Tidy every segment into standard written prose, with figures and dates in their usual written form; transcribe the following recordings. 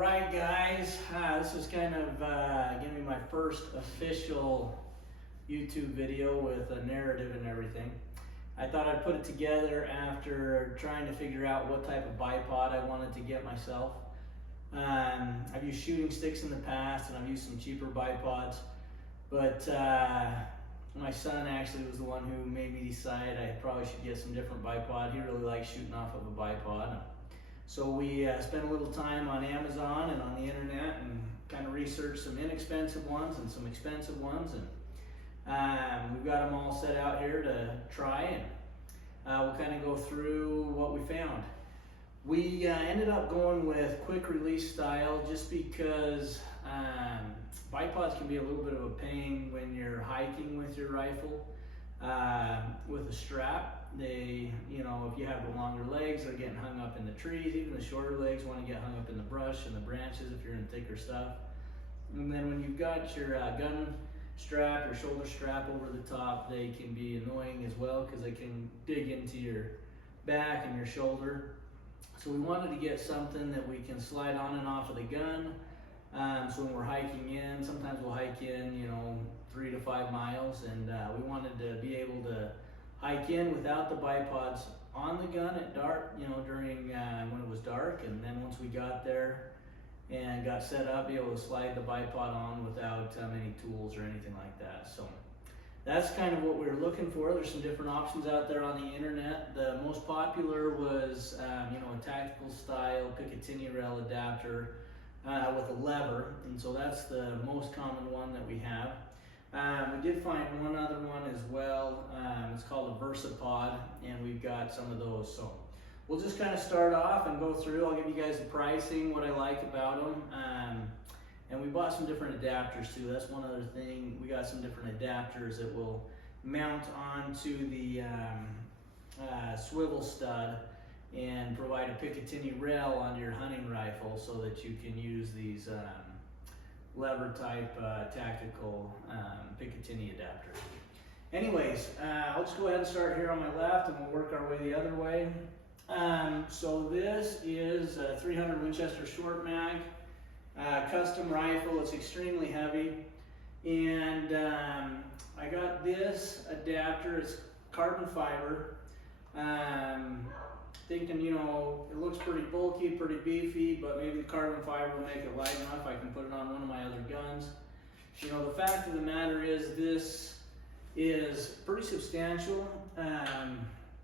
Alright guys, this is kind of going to be my first official YouTube video with a narrative and everything. I thought I'd put it together after trying to figure out what type of bipod I wanted to get myself. I've used shooting sticks in the past and I've used some cheaper bipods, but my son actually was the one who made me decide I probably should get some different bipod. He really likes shooting off of a bipod. So we spent a little time on Amazon and on the internet and kind of researched some inexpensive ones and some expensive ones, and we've got them all set out here to try, and we'll kind of go through what we found. We ended up going with quick release style just because bipods can be a little bit of a pain when you're hiking with your rifle with a strap. They, if you have the longer legs, they're getting hung up in the trees. Even the shorter legs want to get hung up in the brush and the branches if you're in thicker stuff. And then when you've got your gun strap, your shoulder strap over the top, they can be annoying as well because they can dig into your back and your shoulder. So we wanted to get something that we can slide on and off of the gun. So when we're hiking in, sometimes we'll hike in, 3 to 5 miles, and we wanted to be able to hike in without the bipods on the gun at dark, during when it was dark, and then once we got there and got set up, be able to slide the bipod on without any tools or anything like that. So that's kind of what we were looking for. There's some different options out there on the internet. The most popular was a tactical style Picatinny rail adapter with a lever, and so that's the most common one that we have. We did find one other one as well. It's called a versapod, and we've got some of those. So we'll just kind of start off and go through. I'll give you guys the pricing, what I like about them. And we bought some different adapters too. That's one other thing. We got some different adapters that will mount onto the swivel stud and provide a Picatinny rail onto your hunting rifle so that you can use these lever type tactical Picatinny adapter. Anyways, I'll just go ahead and start here on my left and we'll work our way the other way. So this is a 300 Winchester short mag custom rifle. It's extremely heavy, and I got this adapter. It's carbon fiber. Thinking, it looks pretty bulky, pretty beefy, but maybe the carbon fiber will make it light enough I can put it on one of my other guns. The fact of the matter is this is pretty substantial,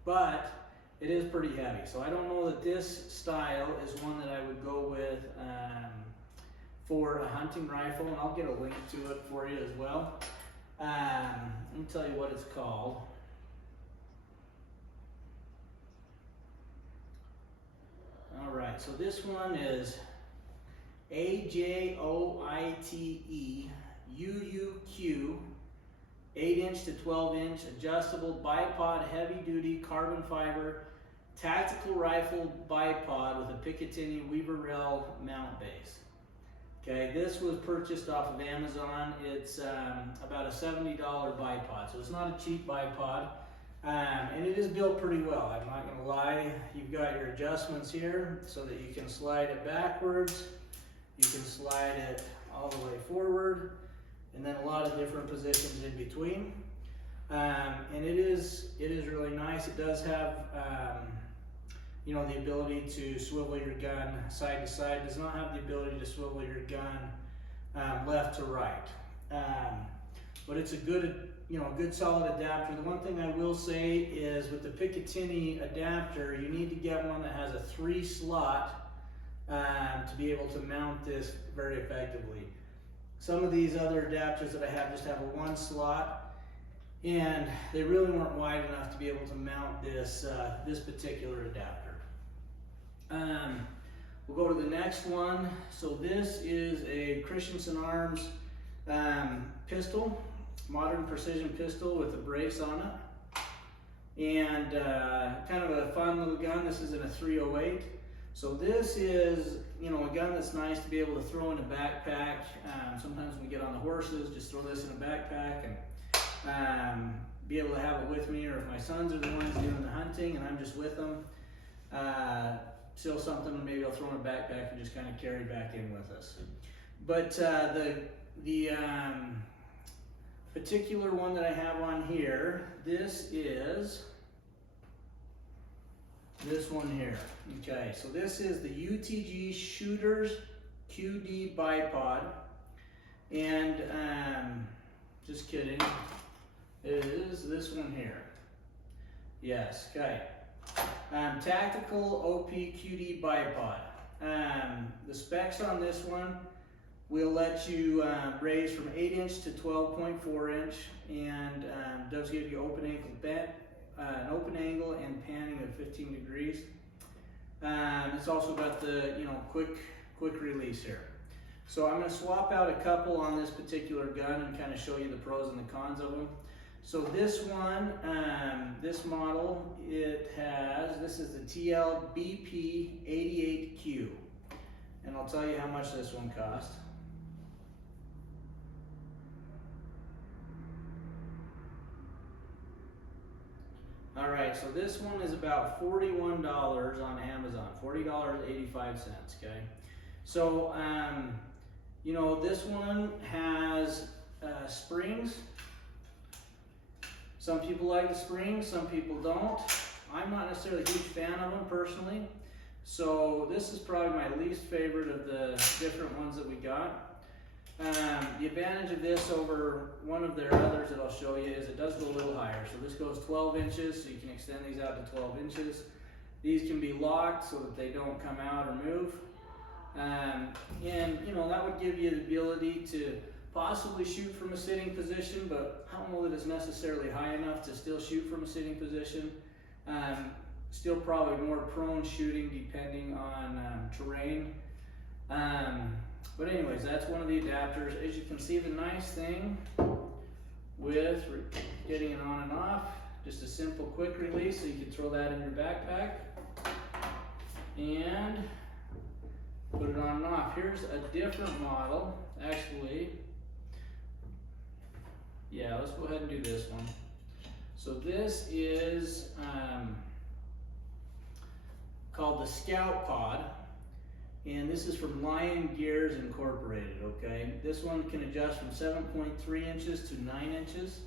but it is pretty heavy. So I don't know that this style is one that I would go with for a hunting rifle, and I'll get a link to it for you as well. Let me tell you what it's called. All right, so this one is AJOITE UUQ 8-inch to 12-inch adjustable bipod heavy duty carbon fiber tactical rifle bipod with a Picatinny Weaver rail mount base. Okay, this was purchased off of Amazon. It's about a $70 bipod, so it's not a cheap bipod. And it is built pretty well, I'm not going to lie. You've got your adjustments here so that you can slide it backwards, you can slide it all the way forward, and then a lot of different positions in between. And it is really nice. It does have the ability to swivel your gun side to side. It does not have the ability to swivel your gun left to right. But it's a good solid adapter. The one thing I will say is with the Picatinny adapter, you need to get one that has a 3-slot to be able to mount this very effectively. Some of these other adapters that I have just have a 1-slot, and they really weren't wide enough to be able to mount this this particular adapter. We'll go to the next one. So this is a Christensen Arms pistol. Modern precision pistol with a brace on it, and kind of a fun little gun. This is in a 308. So this is a gun that's nice to be able to throw in a backpack. Sometimes when we get on the horses, just throw this in a backpack and be able to have it with me, or if my sons are the ones doing the hunting and I'm just with them. steal something, maybe I'll throw in a backpack and just kind of carry back in with us. But the particular one that I have on here, this is this one here. Okay, so this is the UTG Shooters QD Bipod, and just kidding, it is this one here. Yes, okay. Tactical OP QD Bipod. The specs on this one will let you raise from 8 inch to 12.4 inch, and does give you an open angle and panning of 15 degrees. It's also got the quick release here. So I'm going to swap out a couple on this particular gun and kind of show you the pros and the cons of them. So this one, this model, this is the TL BP88Q, and I'll tell you how much this one cost. All right, so this one is about $41 on Amazon, $40.85, okay? So, this one has springs. Some people like the springs, some people don't. I'm not necessarily a huge fan of them personally. So this is probably my least favorite of the different ones that we got. The advantage of this over one of their others that I'll show you is it does go a little higher. So this goes 12 inches, so you can extend these out to 12 inches. These can be locked so that they don't come out or move. And that would give you the ability to possibly shoot from a sitting position, but I don't know that it's necessarily high enough to still shoot from a sitting position. Still probably more prone shooting depending on terrain. But anyways, that's one of the adapters. As you can see, the nice thing with getting it on and off, just a simple quick release, so you can throw that in your backpack and put it on and off. Here's a different model, actually. Yeah, let's go ahead and do this one. So this is called the Scout Pod, and this is from Lion Gears Incorporated, okay? This one can adjust from 7.3 inches to 9 inches.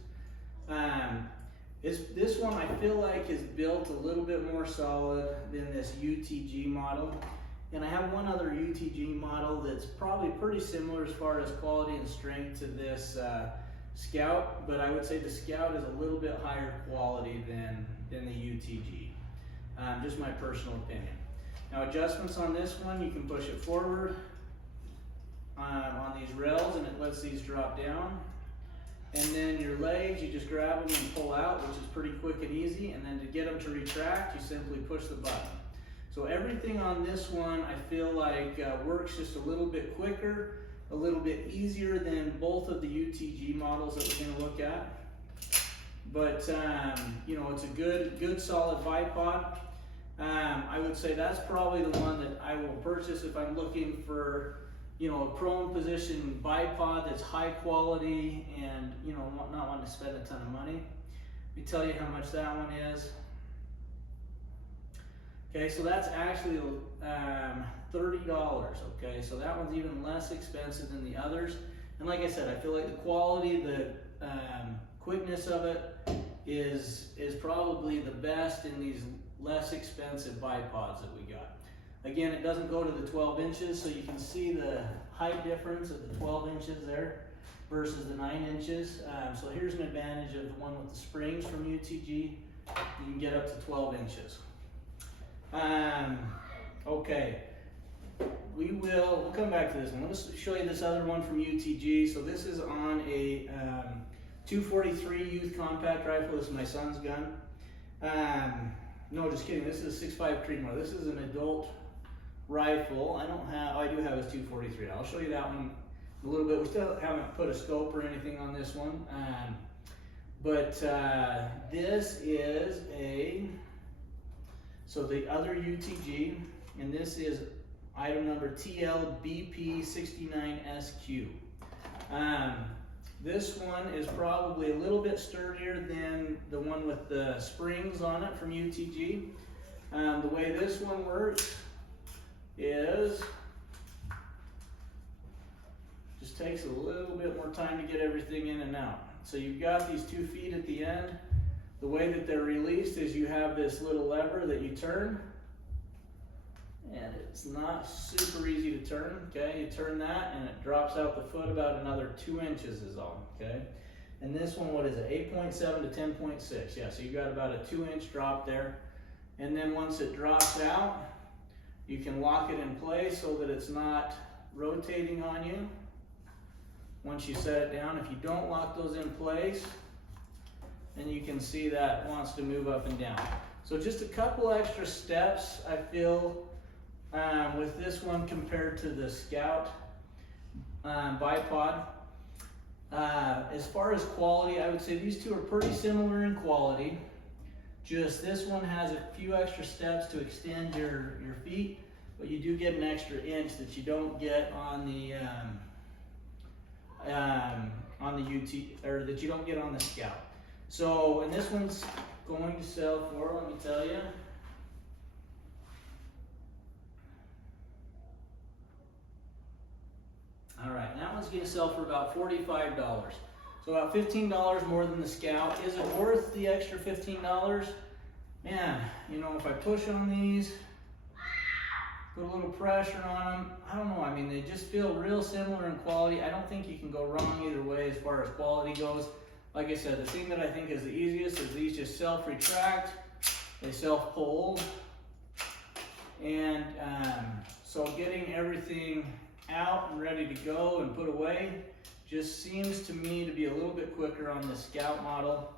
This one I feel like is built a little bit more solid than this UTG model. And I have one other UTG model that's probably pretty similar as far as quality and strength to this Scout, but I would say the Scout is a little bit higher quality than the UTG. Just my personal opinion. Now adjustments on this one, you can push it forward on these rails and it lets these drop down. And then your legs, you just grab them and pull out, which is pretty quick and easy. And then to get them to retract, you simply push the button. So everything on this one, I feel like works just a little bit quicker, a little bit easier than both of the UTG models that we're going to look at. But it's a good solid bipod. I would say that's probably the one that I will purchase if I'm looking for, a prone position bipod that's high quality and, not wanting to spend a ton of money. Let me tell you how much that one is. Okay, so that's actually $30, okay? So that one's even less expensive than the others. And like I said, I feel like the quality, the quickness of it is probably the best in these less expensive bipods that we got. Again, it doesn't go to the 12 inches, so you can see the height difference of the 12 inches there versus the 9 inches. So here's an advantage of the one with the springs from UTG. You can get up to 12 inches. Okay, we'll come back to this one. Let's show you this other one from UTG. So this is on a 243 Youth Compact Rifle. This is my son's gun. No, just kidding. This is a 6.5 Creedmoor. This is an adult rifle. I do have his 243. I'll show you that one a little bit. We still haven't put a scope or anything on this one. This is so the other UTG, and this is item number TLBP69SQ. This one is probably a little bit sturdier than the one with the springs on it from UTG. The way this one works is, just takes a little bit more time to get everything in and out. So you've got these 2 feet at the end. The way that they're released is you have this little lever that you turn, and it's not super easy to turn, okay? You turn that and it drops out the foot about another 2 inches is all, okay? And this one, what is it, 8.7 to 10.6, yeah, so you've got about a 2-inch drop there. And then once it drops out, you can lock it in place so that it's not rotating on you once you set it down. If you don't lock those in place, then you can see that it wants to move up and down. So just a couple extra steps, I feel, with this one compared to the Scout Bipod. As far as quality, I would say these two are pretty similar in quality. Just this one has a few extra steps to extend your feet, but you do get an extra inch that you don't get on the UT, or that you don't get on the Scout. So, and this one's going to sell for, let me tell you, all right, that one's going to sell for about $45. So about $15 more than the Scout. Is it worth the extra $15? Man, you know, if I push on these, put a little pressure on them, I don't know, I mean, they just feel real similar in quality. I don't think you can go wrong either way as far as quality goes. Like I said, the thing that I think is the easiest is these just self-retract, they self-fold, and so getting everything out and ready to go and put away just seems to me to be a little bit quicker on the Scout model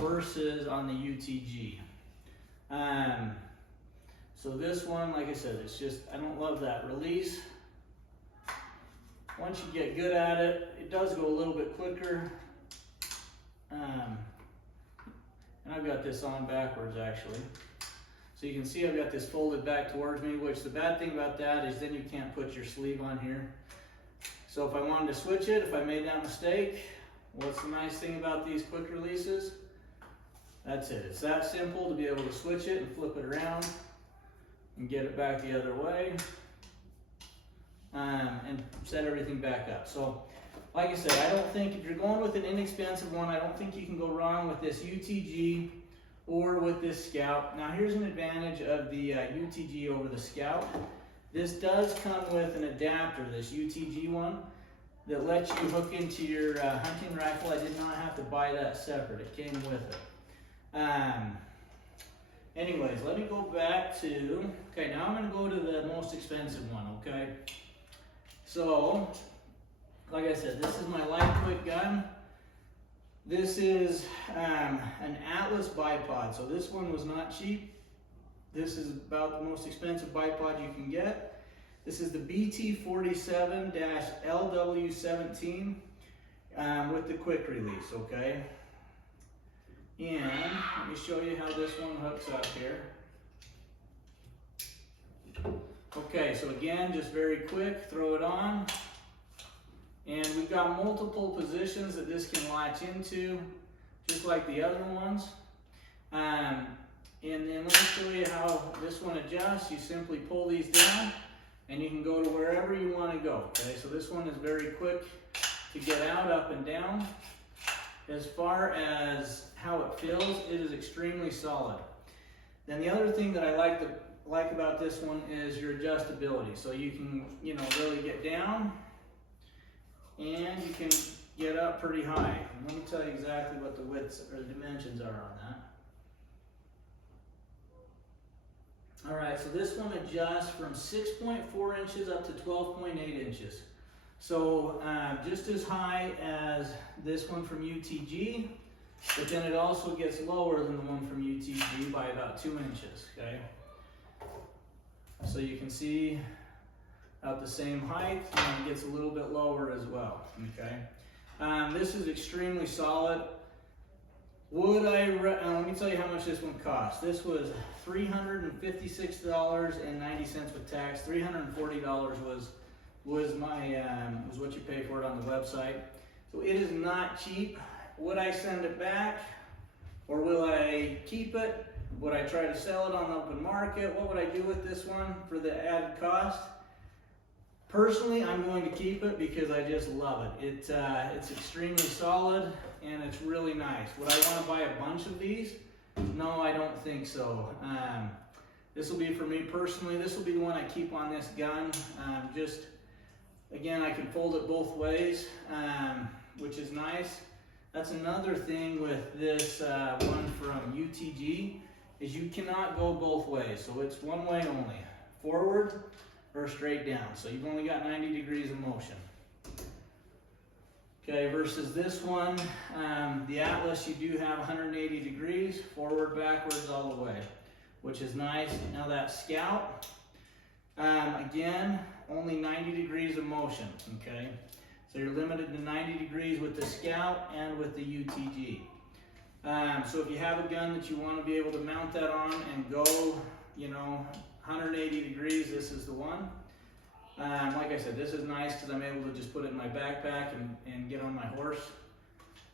versus on the UTG. So this one, like I said, it's just, I don't love that release. Once you get good at it, it does go a little bit quicker. And I've got this on backwards actually. So you can see I've got this folded back towards me, which the bad thing about that is then you can't put your sleeve on here. So if I wanted to switch it, if I made that mistake, what's the nice thing about these quick releases? That's it. It's that simple to be able to switch it and flip it around and get it back the other way and set everything back up. So like I said, I don't think if you're going with an inexpensive one, I don't think you can go wrong with this UTG or with this Scout. Now here's an advantage of the UTG over the Scout. This does come with an adapter, this UTG one, that lets you hook into your hunting rifle. I did not have to buy that separate, it came with it. Anyways, let me go back to, okay, now I'm gonna go to the most expensive one, okay? So, like I said, this is my light quick gun. This is an Atlas bipod, so this one was not cheap. This is about the most expensive bipod you can get. This is the BT47-LW17 with the quick release, okay? And let me show you how this one hooks up here. Okay, so again, just very quick, throw it on. And we've got multiple positions that this can latch into, just like the other ones. And then let me show you how this one adjusts. You simply pull these down and you can go to wherever you want to go. Okay, so this one is very quick to get out, up and down. As far as how it feels, it is extremely solid. Then the other thing that I like about this one is your adjustability. So you can, you know, really get down and you can get up pretty high. And let me tell you exactly what the widths or the dimensions are on that. All right, so this one adjusts from 6.4 inches up to 12.8 inches. So just as high as this one from UTG, but then it also gets lower than the one from UTG by about 2 inches, okay? So you can see about the same height, and it gets a little bit lower as well, okay? This is extremely solid. Would I, let me tell you how much this one cost. This was $356.90 with tax. $340 was what you pay for it on the website. So it is not cheap. Would I send it back or will I keep it? Would I try to sell it on the open market? What would I do with this one for the added cost? Personally, I'm going to keep it because I just love it. It's extremely solid and it's really nice. Would I want to buy a bunch of these? No, I don't think so. This will be for me personally. This will be the one I keep on this gun. Just, again, I can fold it both ways, which is nice. That's another thing with this one from UTG, is you cannot go both ways. So it's one way only, forward or straight down. So you've only got 90 degrees of motion. Okay, versus this one, the Atlas, you do have 180 degrees, forward, backwards, all the way, which is nice. Now that Scout, again, only 90 degrees of motion, okay? So you're limited to 90 degrees with the Scout and with the UTG. So if you have a gun that you want to be able to mount that on and go, you know, 180 degrees, this is the one. Like I said, this is nice because I'm able to just put it in my backpack and get on my horse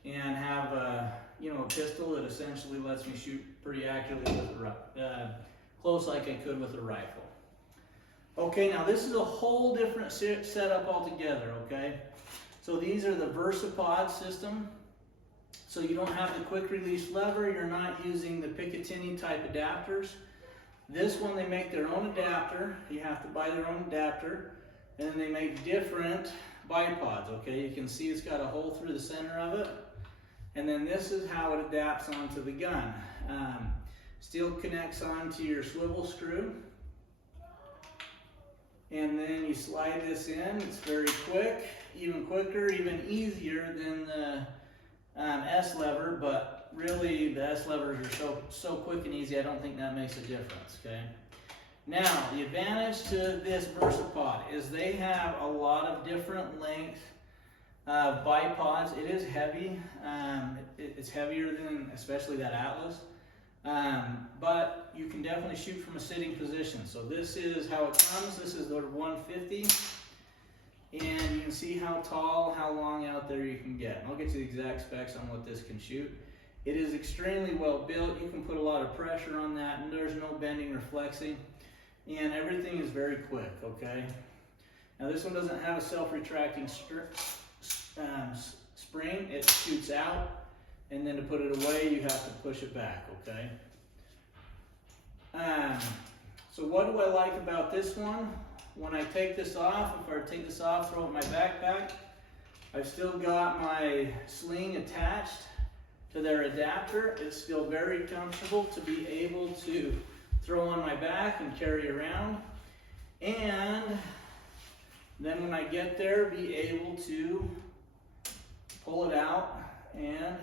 and have a, you know, a pistol that essentially lets me shoot pretty accurately with close like I could with a rifle. Okay, now this is a whole different setup altogether, okay? So these are the versapod system. So you don't have the quick release lever, you're not using the Picatinny type adapters. This one, they make their own adapter. You have to buy their own adapter. And then they make different bipods, okay? You can see it's got a hole through the center of it. And then this is how it adapts onto the gun. Still connects onto your swivel screw. And then you slide this in. It's very quick, even quicker, even easier than the S lever, but really the S levers are so quick and easy, I don't think that makes a difference, okay? Now, the advantage to this versapod is they have a lot of different length bipods. It is heavy. It's heavier than especially that Atlas, but you can definitely shoot from a sitting position. So this is how it comes. This is the 150. And you can see how tall, how long out there you can get. I'll get you the exact specs on what this can shoot. It is extremely well built. You can put a lot of pressure on that, and there's no bending or flexing. And everything is very quick, okay? Now this one doesn't have a self-retracting spring. It shoots out, and then to put it away, you have to push it back, okay? So what do I like about this one? When I take this off, if I take this off, throw it in my backpack, I've still got my sling attached to their adapter. It's still very comfortable to be able to throw on my back and carry around. And then when I get there, be able to pull it out and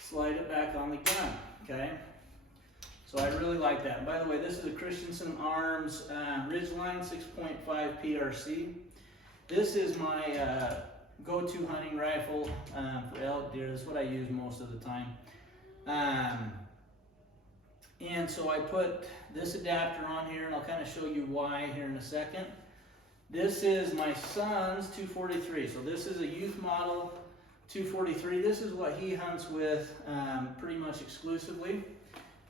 slide it back on the gun, okay? So I really like that. And by the way, this is a Christensen Arms Ridgeline 6.5 PRC. This is my go-to hunting rifle for elk, deer. This is what I use most of the time. And so I put this adapter on here, and I'll kind of show you why here in a second. This is my son's 243. So this is a youth model 243. This is what he hunts with pretty much exclusively.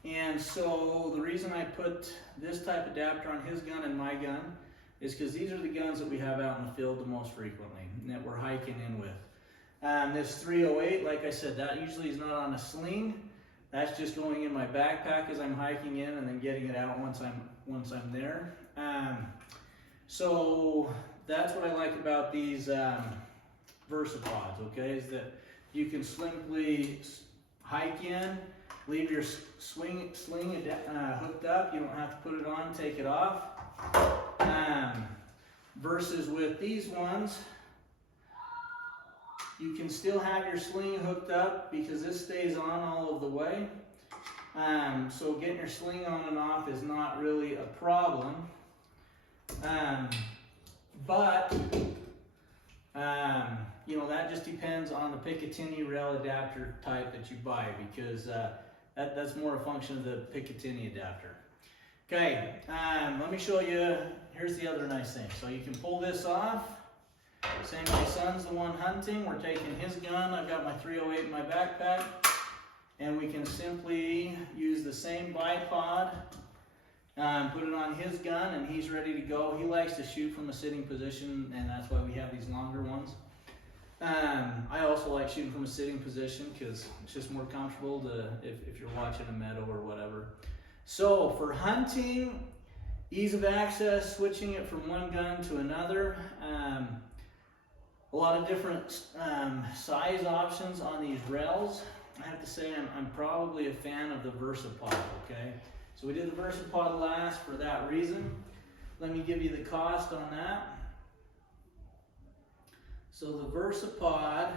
And so the reason I put this type of adapter on his gun and my gun is because these are the guns that we have out in the field the most frequently and that we're hiking in with. This 308, like I said, that usually is not on a sling. That's just going in my backpack as I'm hiking in and then getting it out once I'm there. So that's what I like about these versapods, okay, is that you can simply hike in, leave your sling hooked up. You don't have to put it on, take it off. Versus with these ones, you can still have your sling hooked up because this stays on all of the way. So getting your sling on and off is not really a problem. But you know, that just depends on the Picatinny rail adapter type that you buy, because that's more a function of the Picatinny adapter. Okay, let me show you. Here's the other nice thing. So you can pull this off. Say my son's the one hunting. We're taking his gun. I've got my 308 in my backpack. and we can simply use the same bipod, put it on his gun, and he's ready to go. He likes to shoot from a sitting position, and that's why we have these longer ones. I also like shooting from a sitting position because it's just more comfortable if you're watching a meadow or whatever. So for hunting, ease of access, switching it from one gun to another. A lot of different size options on these rails. I have to say I'm probably a fan of the versapod, okay? So we did the versapod last for that reason. Let me give you the cost on that. So the versapod,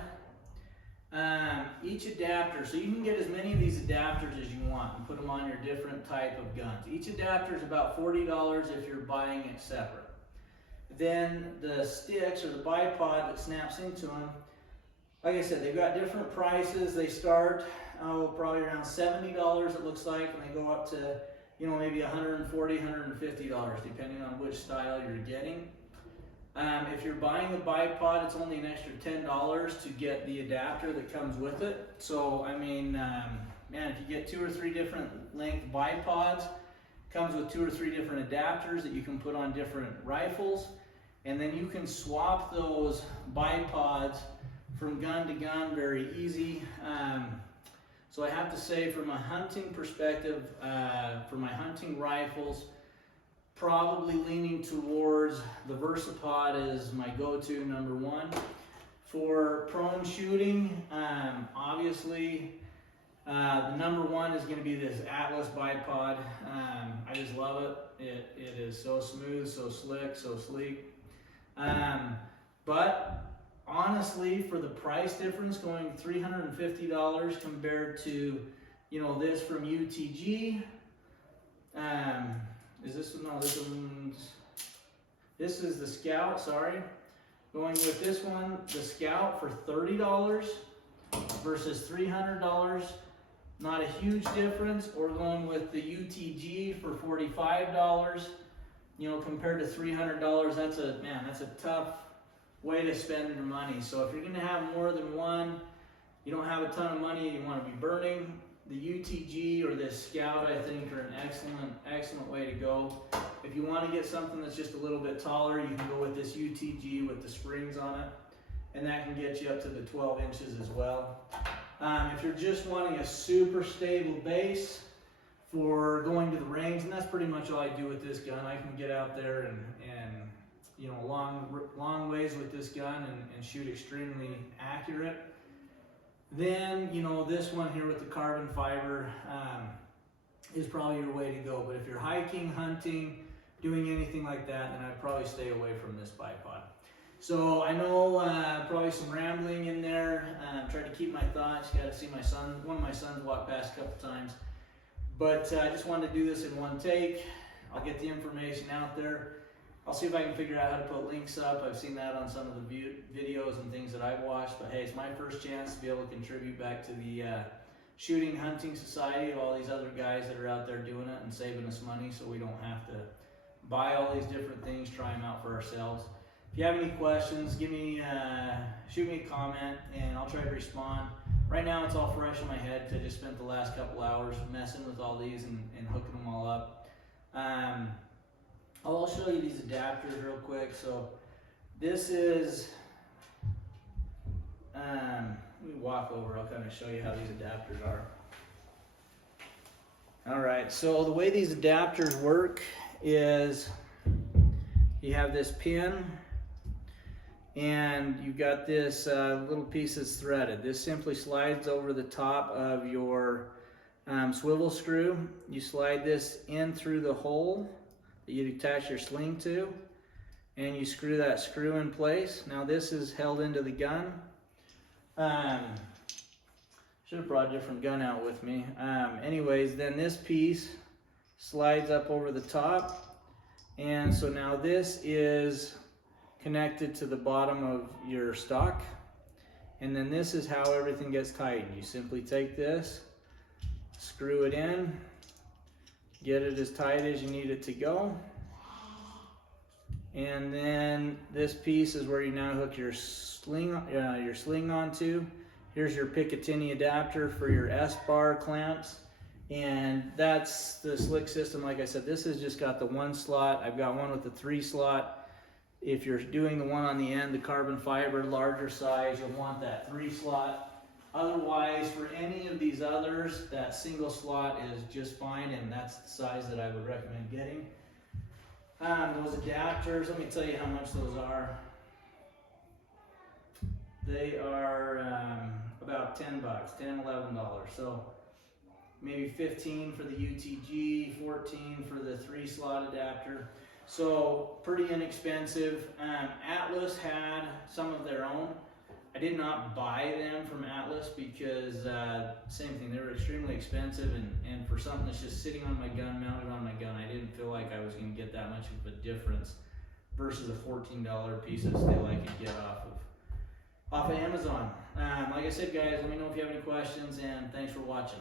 each adapter, so you can get as many of these adapters as you want and put them on your different type of guns. Each adapter is about $40 if you're buying it separate. Then the sticks or the bipod that snaps into them, like I said, they've got different prices. They start probably around $70 it looks like, and they go up to, you know, maybe $140, $150 depending on which style you're getting. If you're buying the bipod, it's only an extra $10 to get the adapter that comes with it. So I mean, man, if you get 2 or 3 different length bipods, comes with 2 or 3 different adapters that you can put on different rifles, and then you can swap those bipods from gun to gun very easy. So I have to say, from a hunting perspective, for my hunting rifles, probably leaning towards the versapod is my go-to number one. For prone shooting, obviously the number one is going to be this Atlas bipod. I just love it. It is so smooth, so slick, so sleek. But honestly, for the price difference, going $350 compared to, you know, this from UTG, this is the Scout, sorry. Going with this one, the Scout, for $30 versus $300, not a huge difference. Or going with the UTG for $45, you know, compared to $300, that's a tough way to spend your money. So if you're gonna have more than one, you don't have a ton of money, you wanna be burning, the UTG or this Scout, I think, are an excellent way to go. If you want to get something that's just a little bit taller, you can go with this UTG with the springs on it, and that can get you up to the 12 inches as well. If you're just wanting a super stable base for going to the range, and that's pretty much all I do with this gun. I can get out there and you know, long ways with this gun and shoot extremely accurate. Then, you know, this one here with the carbon fiber is probably your way to go. But if you're hiking, hunting, doing anything like that, then I'd probably stay away from this bipod. So I know probably some rambling in there. Tried to keep my thoughts. Got to see my son. One of my sons walked past a couple times. But I just wanted to do this in one take. I'll get the information out there. I'll see if I can figure out how to put links up. I've seen that on some of the videos and things that I've watched, but hey, it's my first chance to be able to contribute back to the shooting hunting society of all these other guys that are out there doing it and saving us money so we don't have to buy all these different things, try them out for ourselves. If you have any questions, shoot me a comment and I'll try to respond. Right now it's all fresh in my head because I just spent the last couple hours messing with all these and hooking them all up. I'll show you these adapters real quick. So this is, let me walk over, I'll kind of show you how these adapters are. All right, so the way these adapters work is you have this pin and you've got this little piece that's threaded. This simply slides over the top of your swivel screw. You slide this in through the hole that you attach your sling to, and you screw that screw in place. Now this is held into the gun. Should have brought a different gun out with me. Anyways, then this piece slides up over the top, and so now this is connected to the bottom of your stock, and then this is how everything gets tightened. You simply take this, screw it in, get it as tight as you need it to go, and then this piece is where you now hook your sling onto. Here's your Picatinny adapter for your S-bar clamps. And that's the slick system. Like I said, this has just got the 1 slot. I've got one with the 3 slot. If you're doing the one on the end, the carbon fiber, larger size, you'll want that 3 slot. Otherwise, for any of these others, that single slot is just fine, and that's the size that I would recommend getting. Those adapters, let me tell you how much those are. They are about $10, $10, $11. So maybe 15 for the UTG, 14 for the 3 slot adapter. So pretty inexpensive. Atlas had some of their own. I did not buy them from Atlas because same thing, they were extremely expensive, and for something that's just sitting on my gun, mounted on my gun, I didn't feel like I was going to get that much of a difference versus a $14 piece of steel I could get off of Amazon. Like I said, guys, let me know if you have any questions, and thanks for watching.